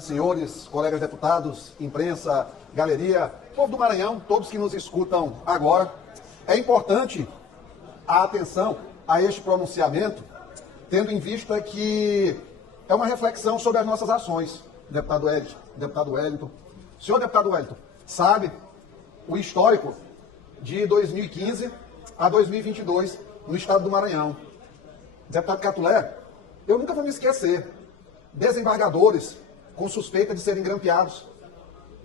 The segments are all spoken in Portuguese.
Senhores, colegas deputados, imprensa, galeria, povo do Maranhão, todos que nos escutam agora, é importante a atenção a este pronunciamento, tendo em vista que é uma reflexão sobre as nossas ações. Deputado Edson, deputado Wellington. Senhor deputado Wellington, sabe o histórico de 2015 a 2022 no estado do Maranhão. Deputado Catulé, eu nunca vou me esquecer. Desembargadores com suspeita de serem grampeados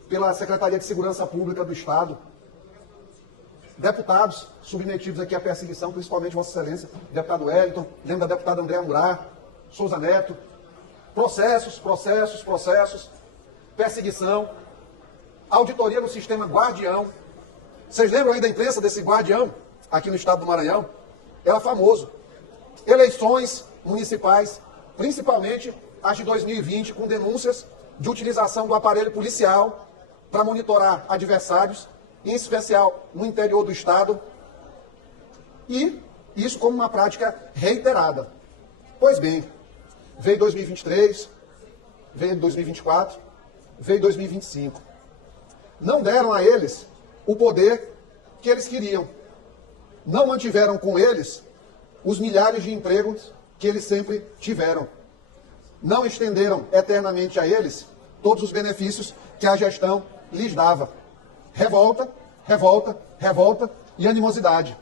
pela Secretaria de Segurança Pública do Estado. Deputados submetidos aqui à perseguição, principalmente Vossa Excelência, deputado Wellington, lembro da deputada Andréa Murat, Souza Neto. Processos, perseguição, auditoria no sistema Guardião. Vocês lembram aí da imprensa desse Guardião aqui no estado do Maranhão? Era famoso. Eleições municipais, principalmente as de 2020, com denúncias de utilização do aparelho policial para monitorar adversários, em especial no interior do estado, e isso como uma prática reiterada. Pois bem, veio 2023, veio 2024, veio 2025. Não deram a eles o poder que eles queriam. Não mantiveram com eles os milhares de empregos que eles sempre tiveram. Não estenderam eternamente a eles todos os benefícios que a gestão lhes dava. Revolta, revolta, revolta e animosidade.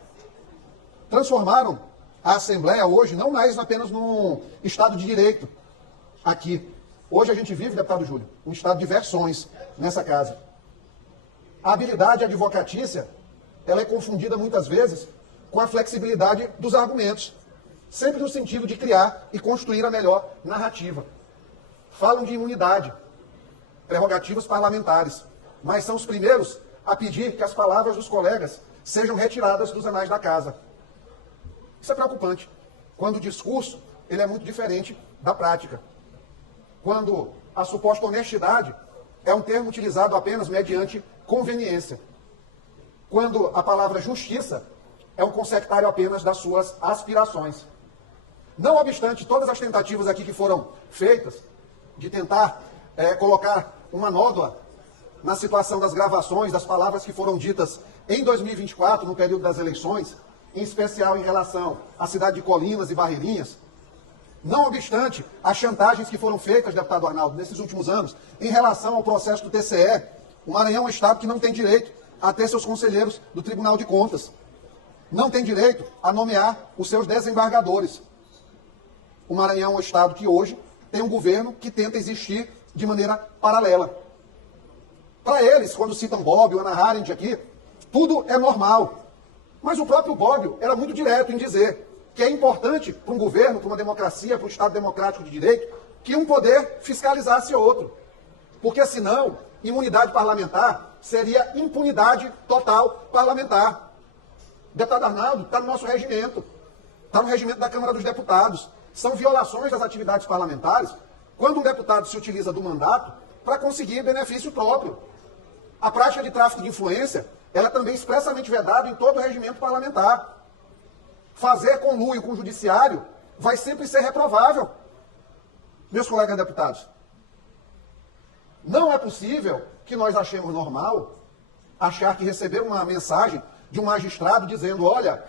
Transformaram a Assembleia hoje não mais apenas num Estado de Direito aqui. Hoje a gente vive, deputado Júlio, um estado de versões nessa casa. A habilidade advocatícia, ela é confundida muitas vezes com a flexibilidade dos argumentos, sempre no sentido de criar e construir a melhor narrativa. Falam de imunidade, prerrogativas parlamentares, mas são os primeiros a pedir que as palavras dos colegas sejam retiradas dos anais da casa. Isso é preocupante, quando o discurso ele é muito diferente da prática. Quando a suposta honestidade é um termo utilizado apenas mediante conveniência. Quando a palavra justiça é um consectário apenas das suas aspirações. Não obstante todas as tentativas aqui que foram feitas de tentar colocar uma nódoa na situação das gravações, das palavras que foram ditas em 2024, no período das eleições, em especial em relação à cidade de Colinas e Barreirinhas, não obstante as chantagens que foram feitas, deputado Arnaldo, nesses últimos anos, em relação ao processo do TCE, o Maranhão é um estado que não tem direito a ter seus conselheiros do Tribunal de Contas. Não tem direito a nomear os seus desembargadores. O Maranhão é um estado que hoje tem um governo que tenta existir de maneira paralela. Para eles, quando citam Bobbio, Ana Arendt aqui, tudo é normal. Mas o próprio Bobbio era muito direto em dizer que é importante para um governo, para uma democracia, para um Estado democrático de direito, que um poder fiscalizasse outro. Porque senão, imunidade parlamentar seria impunidade total parlamentar. O deputado Arnaldo está no nosso regimento, está no regimento da Câmara dos Deputados. São violações das atividades parlamentares quando um deputado se utiliza do mandato para conseguir benefício próprio. A prática de tráfico de influência, ela é também expressamente vedada em todo o regimento parlamentar. Fazer conluio com o judiciário vai sempre ser reprovável. Meus colegas deputados, não é possível que nós achemos normal achar que receber uma mensagem de um magistrado dizendo, olha,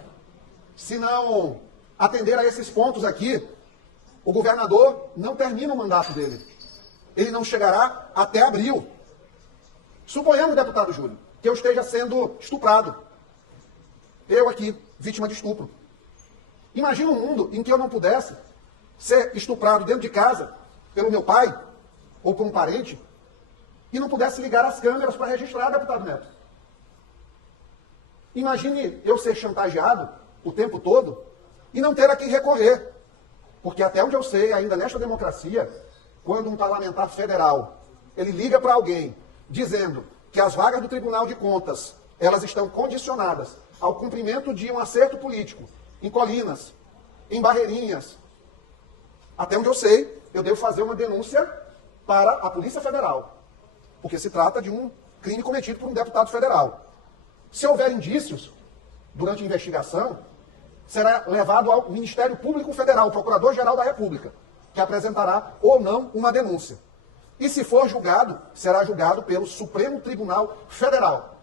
se não atender a esses pontos aqui, o governador não termina o mandato dele. Ele não chegará até abril. Suponhamos, deputado Júlio, que eu esteja sendo estuprado. Eu aqui, vítima de estupro. Imagina um mundo em que eu não pudesse ser estuprado dentro de casa pelo meu pai ou por um parente e não pudesse ligar as câmeras para registrar, deputado Neto. Imagine eu ser chantageado o tempo todo e não ter a quem recorrer. Porque até onde eu sei, ainda nesta democracia, quando um parlamentar federal ele liga para alguém dizendo que as vagas do Tribunal de Contas elas estão condicionadas ao cumprimento de um acerto político em Colinas, em Barreirinhas, até onde eu sei, eu devo fazer uma denúncia para a Polícia Federal, porque se trata de um crime cometido por um deputado federal. Se houver indícios durante a investigação, será levado ao Ministério Público Federal, o Procurador-Geral da República, que apresentará ou não uma denúncia. E se for julgado, será julgado pelo Supremo Tribunal Federal.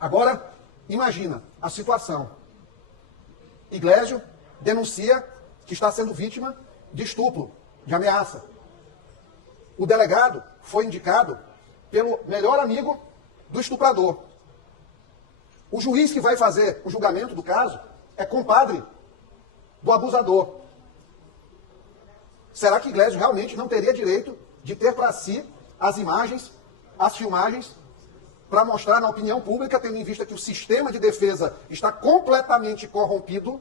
Agora, imagina a situação. Iglesio denuncia que está sendo vítima de estupro, de ameaça. O delegado foi indicado pelo melhor amigo do estuprador. O juiz que vai fazer o julgamento do caso é compadre do abusador. Será que Iglesio realmente não teria direito de ter para si as imagens, as filmagens, para mostrar na opinião pública, tendo em vista que o sistema de defesa está completamente corrompido,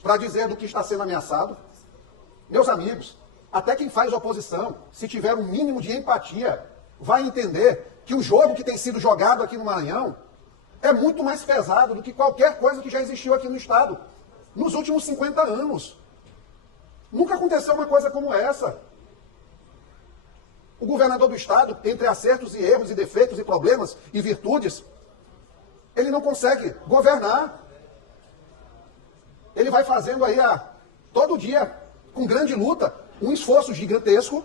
para dizer do que está sendo ameaçado? Meus amigos, até quem faz oposição, se tiver um mínimo de empatia, vai entender que o jogo que tem sido jogado aqui no Maranhão é muito mais pesado do que qualquer coisa que já existiu aqui no Estado nos últimos 50 anos. Nunca aconteceu uma coisa como essa. O governador do Estado, entre acertos e erros e defeitos e problemas e virtudes, ele não consegue governar. Ele vai fazendo aí todo dia, com grande luta, um esforço gigantesco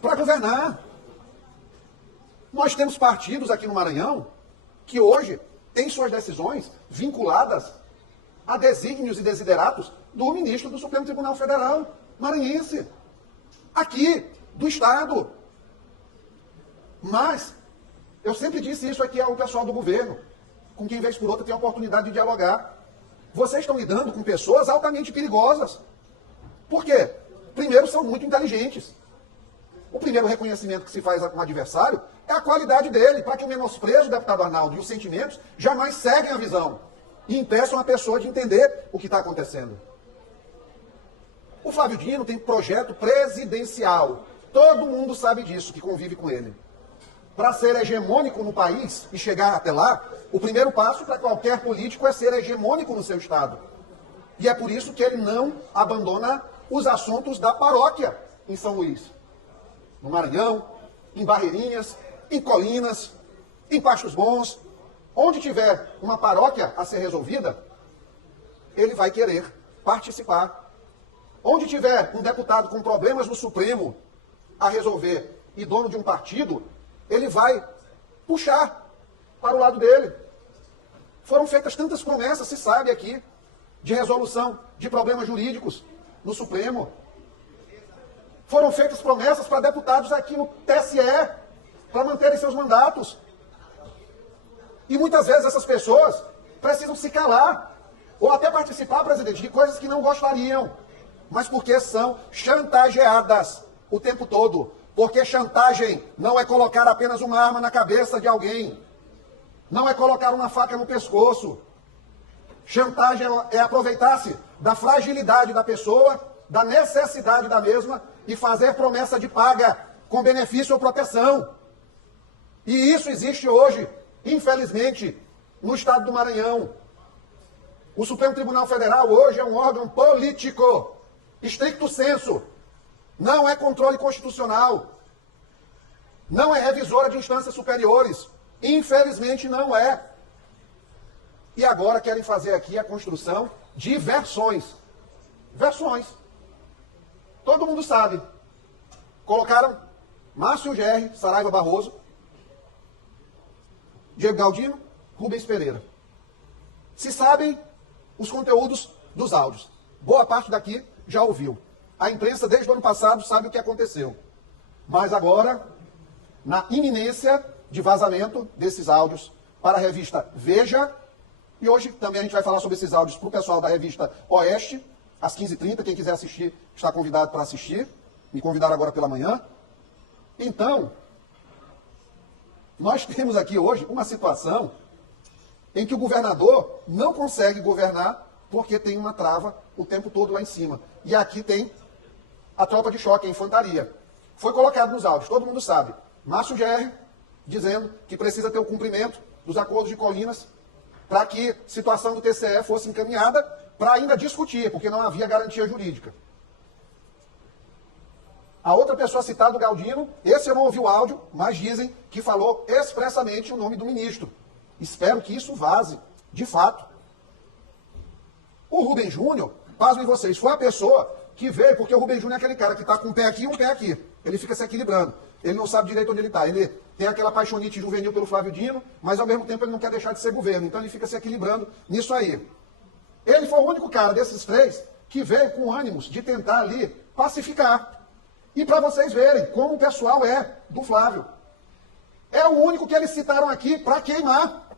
para governar. Nós temos partidos aqui no Maranhão que hoje têm suas decisões vinculadas a desígnios e desideratos do ministro do Supremo Tribunal Federal maranhense, aqui, do Estado. Mas, eu sempre disse isso aqui ao pessoal do governo, com quem, vez por outra, tem a oportunidade de dialogar. Vocês estão lidando com pessoas altamente perigosas. Por quê? Primeiro, são muito inteligentes. O primeiro reconhecimento que se faz a um adversário é a qualidade dele, para que o menosprezo, deputado Arnaldo, e os sentimentos jamais seguem a visão e impeçam a pessoa de entender o que está acontecendo. O Flávio Dino tem projeto presidencial. Todo mundo sabe disso, que convive com ele. Para ser hegemônico no país e chegar até lá, o primeiro passo para qualquer político é ser hegemônico no seu estado. E é por isso que ele não abandona os assuntos da paróquia em São Luís. No Maranhão, em Barreirinhas, em Colinas, em Pastos Bons. Onde tiver uma paróquia a ser resolvida, ele vai querer participar. Onde tiver um deputado com problemas no Supremo a resolver e dono de um partido, ele vai puxar para o lado dele. Foram feitas tantas promessas, se sabe aqui, de resolução de problemas jurídicos no Supremo. Foram feitas promessas para deputados aqui no TSE, para manterem seus mandatos. E muitas vezes essas pessoas precisam se calar, ou até participar, presidente, de coisas que não gostariam, mas porque são chantageadas o tempo todo. Porque chantagem não é colocar apenas uma arma na cabeça de alguém, não é colocar uma faca no pescoço. Chantagem é aproveitar-se da fragilidade da pessoa, da necessidade da mesma, e fazer promessa de paga com benefício ou proteção. E isso existe hoje, infelizmente, no estado do Maranhão. O Supremo Tribunal Federal hoje é um órgão político, estricto sensu. Não é controle constitucional. Não é revisora de instâncias superiores. Infelizmente não é. E agora querem fazer aqui a construção de versões. Versões. Todo mundo sabe. Colocaram Márcio Gerri, Saraiva Barroso, Diego Galdino, Rubens Pereira. Se sabem os conteúdos dos áudios. Boa parte daqui já ouviu. A imprensa, desde o ano passado, sabe o que aconteceu. Mas agora, na iminência de vazamento desses áudios para a revista Veja, e hoje também a gente vai falar sobre esses áudios para o pessoal da revista Oeste, às 15h30. Quem quiser assistir, está convidado para assistir. Me convidaram agora pela manhã. Então, nós temos aqui hoje uma situação em que o governador não consegue governar porque tem uma trava o tempo todo lá em cima. E aqui tem a tropa de choque, a infantaria. Foi colocado nos áudios, todo mundo sabe. Márcio Gerri dizendo que precisa ter o cumprimento dos acordos de Colinas para que a situação do TCE fosse encaminhada para ainda discutir, porque não havia garantia jurídica. A outra pessoa citada, o Galdino, esse eu não ouvi o áudio, mas dizem que falou expressamente o nome do ministro. Espero que isso vaze, de fato. O Rubem Júnior, pasmem vocês, foi a pessoa que veio, porque o Rubem Júnior é aquele cara que está com um pé aqui e um pé aqui. Ele fica se equilibrando. Ele não sabe direito onde ele está. Ele tem aquela paixonite juvenil pelo Flávio Dino, mas ao mesmo tempo ele não quer deixar de ser governo. Então ele fica se equilibrando nisso aí. Ele foi o único cara desses três que veio com ânimos de tentar ali pacificar. E para vocês verem como o pessoal é do Flávio. É o único que eles citaram aqui para queimar.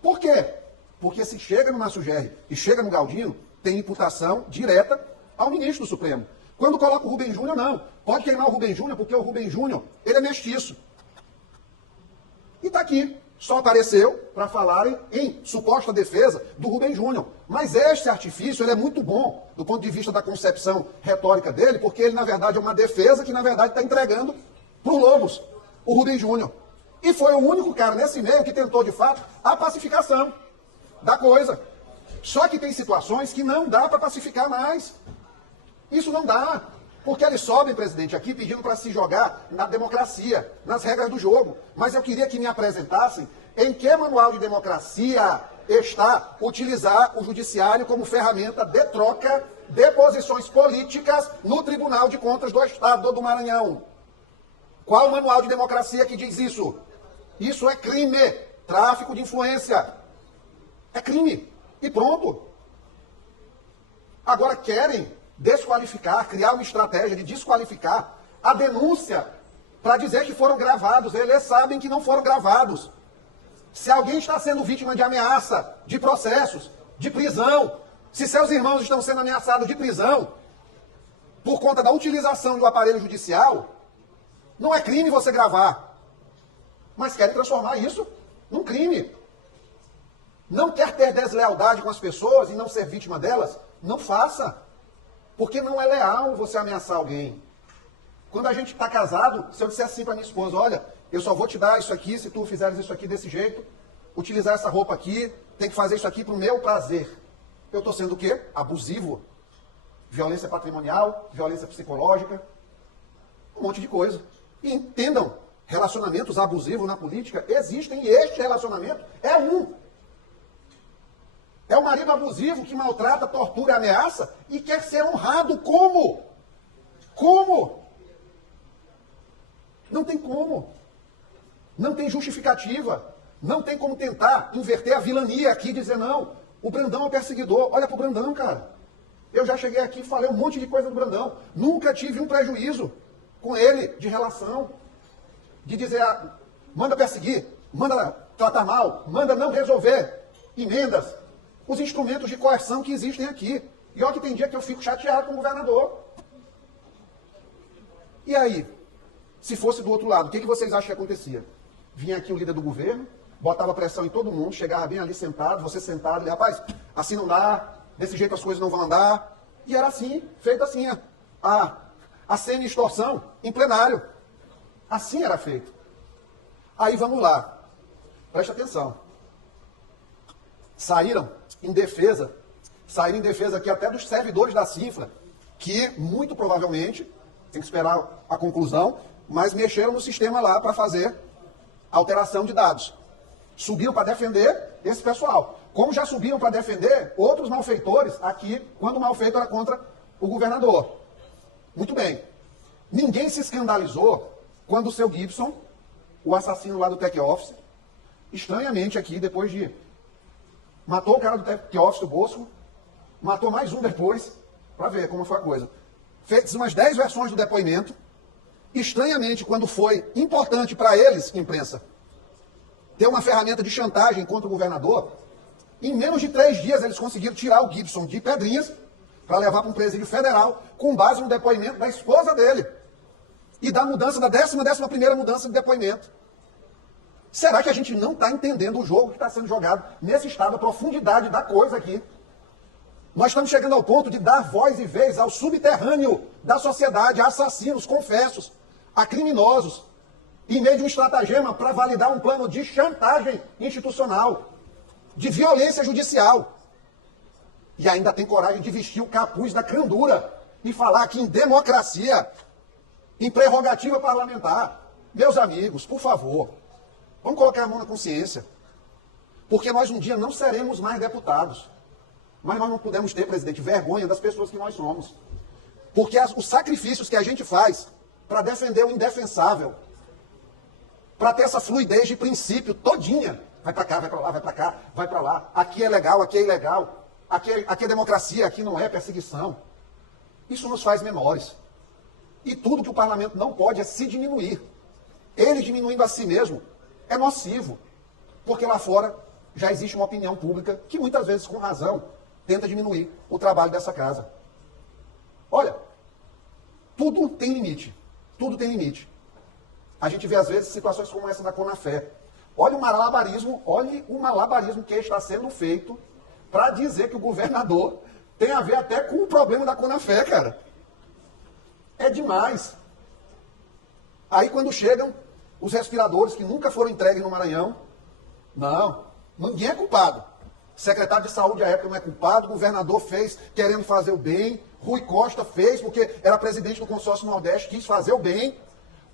Por quê? Porque se chega no Márcio Gerri e chega no Galdino, tem imputação direta ao ministro do Supremo. Quando coloca o Rubem Júnior, não. Pode queimar o Rubem Júnior, porque o Rubem Júnior, ele é mestiço. E está aqui. Só apareceu para falarem em suposta defesa do Rubem Júnior. Mas este artifício ele é muito bom do ponto de vista da concepção retórica dele, porque ele, na verdade, é uma defesa que, na verdade, está entregando para o Lobos, o Rubem Júnior. E foi o único cara nesse meio que tentou, de fato, a pacificação da coisa. Só que tem situações que não dá para pacificar mais. Isso não dá. Porque eles sobem, presidente, aqui pedindo para se jogar na democracia, nas regras do jogo. Mas eu queria que me apresentassem em que manual de democracia está utilizar o judiciário como ferramenta de troca de posições políticas no Tribunal de Contas do Estado do Maranhão. Qual o manual de democracia que diz isso? Isso é crime. Tráfico de influência. É crime. E pronto. Agora querem desqualificar, criar uma estratégia de desqualificar a denúncia para dizer que foram gravados. Eles sabem que não foram gravados. Se alguém está sendo vítima de ameaça, de processos, de prisão, se seus irmãos estão sendo ameaçados de prisão por conta da utilização do aparelho judicial, não é crime você gravar. Mas querem transformar isso num crime. Não quer ter deslealdade com as pessoas e não ser vítima delas? Não faça. Porque não é leal você ameaçar alguém. Quando a gente está casado, se eu disser assim para minha esposa, olha, eu só vou te dar isso aqui se tu fizeres isso aqui desse jeito, utilizar essa roupa aqui, tem que fazer isso aqui para o meu prazer. Eu estou sendo o quê? Abusivo. Violência patrimonial, violência psicológica, um monte de coisa. E entendam, relacionamentos abusivos na política existem e este relacionamento é um. É o marido abusivo que maltrata, tortura, ameaça e quer ser honrado. Como? Como? Não tem como. Não tem justificativa. Não tem como tentar inverter a vilania aqui e dizer, não, o Brandão é o perseguidor. Olha pro Brandão, cara. Eu já cheguei aqui e falei um monte de coisa do Brandão. Nunca tive um prejuízo com ele de relação. De dizer, manda perseguir, manda tratar mal, manda não resolver emendas. Os instrumentos de coerção que existem aqui. E olha que tem dia que eu fico chateado com o governador. E aí? Se fosse do outro lado, o que vocês acham que acontecia? Vinha aqui o líder do governo, botava pressão em todo mundo, chegava bem ali sentado, você sentado, e, rapaz, assim não dá, desse jeito as coisas não vão andar. E era assim, feito assim, a semi-extorsão em plenário. Assim era feito. Aí vamos lá. Preste atenção. Saíram em defesa aqui até dos servidores da Cifra, que muito provavelmente, tem que esperar a conclusão, mas mexeram no sistema lá para fazer alteração de dados. Subiram para defender esse pessoal. Como já subiram para defender outros malfeitores aqui, quando o malfeito era contra o governador. Muito bem. Ninguém se escandalizou quando o seu Gibson, o assassino lá do Tech Office, estranhamente aqui, depois de... matou o cara do Tech Office, o Bosco, matou mais um depois, para ver como foi a coisa. Fez umas 10 versões do depoimento. Estranhamente, quando foi importante para eles, imprensa, ter uma ferramenta de chantagem contra o governador, em menos de 3 dias eles conseguiram tirar o Gibson de Pedrinhas para levar para um presídio federal, com base no depoimento da esposa dele. E da mudança, da 11ª mudança de depoimento. Será que a gente não está entendendo o jogo que está sendo jogado nesse estado, a profundidade da coisa aqui? Nós estamos chegando ao ponto de dar voz e vez ao subterrâneo da sociedade, a assassinos, confessos, a criminosos, em meio de um estratagema para validar um plano de chantagem institucional, de violência judicial. E ainda tem coragem de vestir o capuz da candura e falar que em democracia, em prerrogativa parlamentar. Meus amigos, por favor, vamos colocar a mão na consciência. Porque nós um dia não seremos mais deputados. Mas nós não podemos ter, presidente, vergonha das pessoas que nós somos. Porque os sacrifícios que a gente faz para defender o indefensável, para ter essa fluidez de princípio todinha. Vai para cá, vai para lá, vai para cá, vai para lá. Aqui é legal, aqui é ilegal. Aqui é democracia, aqui não é perseguição. Isso nos faz menores. E tudo que o parlamento não pode é se diminuir. Ele diminuindo a si mesmo é nocivo. Porque lá fora já existe uma opinião pública que muitas vezes, com razão, tenta diminuir o trabalho dessa casa. Olha, tudo tem limite. Tudo tem limite. A gente vê, às vezes, situações como essa da Conafé. Olha o malabarismo que está sendo feito para dizer que o governador tem a ver até com o problema da Conafé, cara. É demais. Aí quando chegam os respiradores que nunca foram entregues no Maranhão, não, ninguém é culpado. Secretário de Saúde à época não é culpado, o governador fez querendo fazer o bem, Rui Costa fez porque era presidente do consórcio Nordeste, quis fazer o bem.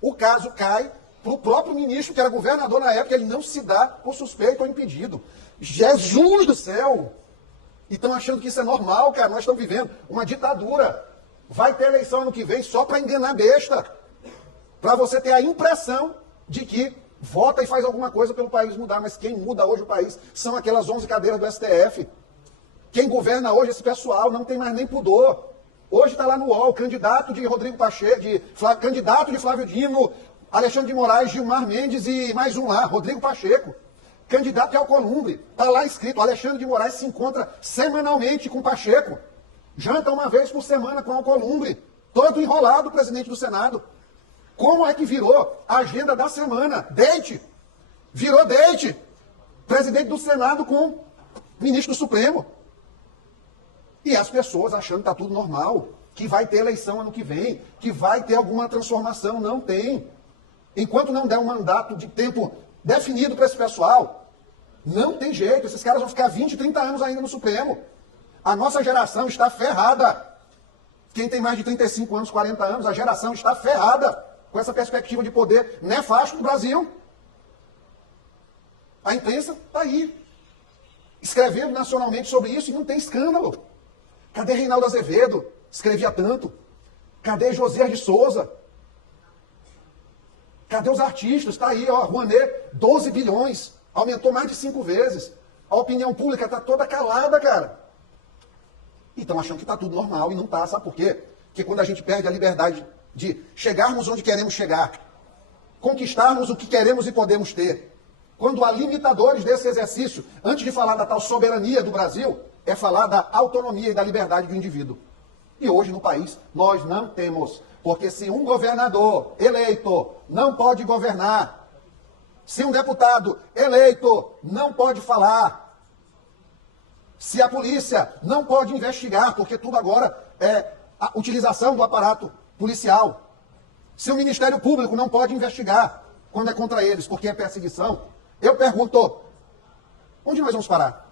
O caso cai para o próprio ministro, que era governador na época, ele não se dá por suspeito ou impedido. Jesus do céu! E estão achando que isso é normal, cara. Nós estamos vivendo uma ditadura. Vai ter eleição ano que vem só para enganar besta. Para você ter a impressão de que vota e faz alguma coisa pelo país mudar. Mas quem muda hoje o país são aquelas 11 cadeiras do STF. Quem governa hoje esse pessoal não tem mais nem pudor. Hoje está lá no UOL, candidato de Rodrigo Pacheco, candidato de Flávio Dino, Alexandre de Moraes, Gilmar Mendes e mais um lá, Rodrigo Pacheco. Candidato de Alcolumbre. Está lá escrito, Alexandre de Moraes se encontra semanalmente com Pacheco. Janta uma vez por semana com Alcolumbre. Todo enrolado o presidente do Senado. Como é que virou a agenda da semana? Date. Virou date. Presidente do Senado com ministro do Supremo. E as pessoas achando que está tudo normal, que vai ter eleição ano que vem, que vai ter alguma transformação. Não tem. Enquanto não der um mandato de tempo definido para esse pessoal, não tem jeito. Esses caras vão ficar 20, 30 anos ainda no Supremo. A nossa geração está ferrada. Quem tem mais de 35 anos, 40 anos, a geração está ferrada com essa perspectiva de poder nefasto do Brasil. A imprensa está aí, escrevendo nacionalmente sobre isso e não tem escândalo. Cadê Reinaldo Azevedo? Escrevia tanto. Cadê José de Souza? Cadê os artistas? Está aí, ó, Rouanet, 12 bilhões. Aumentou mais de 5 vezes. A opinião pública está toda calada, cara. E estão achando que está tudo normal e não está. Sabe por quê? Porque quando a gente perde a liberdade de chegarmos onde queremos chegar, conquistarmos o que queremos e podemos ter, quando há limitadores desse exercício, antes de falar da tal soberania do Brasil, é falar da autonomia e da liberdade do indivíduo. E hoje no país nós não temos. Porque se um governador eleito não pode governar, se um deputado eleito não pode falar, se a polícia não pode investigar, porque tudo agora é a utilização do aparato policial, se o Ministério Público não pode investigar quando é contra eles, porque é perseguição, eu pergunto, onde nós vamos parar?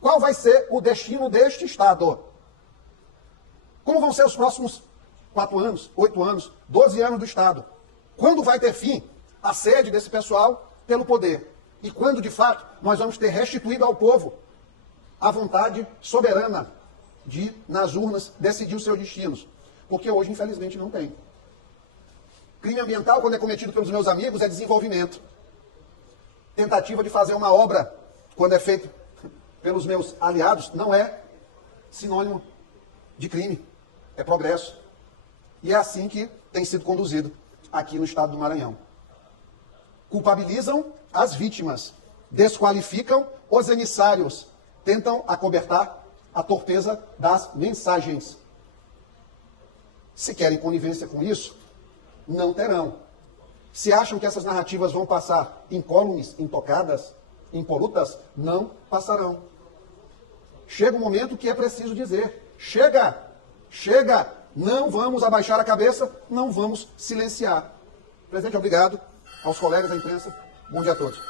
Qual vai ser o destino deste Estado? Como vão ser os próximos 4 anos, 8 anos, 12 anos do Estado? Quando vai ter fim a sede desse pessoal pelo poder? E quando, de fato, nós vamos ter restituído ao povo a vontade soberana de, nas urnas, decidir os seus destinos? Porque hoje, infelizmente, não tem. Crime ambiental, quando é cometido pelos meus amigos, é desenvolvimento. Tentativa de fazer uma obra, quando é feito pelos meus aliados, não é sinônimo de crime. É progresso. E é assim que tem sido conduzido aqui no estado do Maranhão. Culpabilizam as vítimas, desqualificam os emissários, tentam acobertar a torpeza das mensagens. Se querem conivência com isso, não terão. Se acham que essas narrativas vão passar incólumes, intocadas, impolutas, não passarão. Chega um momento que é preciso dizer, chega, chega, não vamos abaixar a cabeça, não vamos silenciar. Presidente, obrigado. Aos colegas da imprensa, bom dia a todos.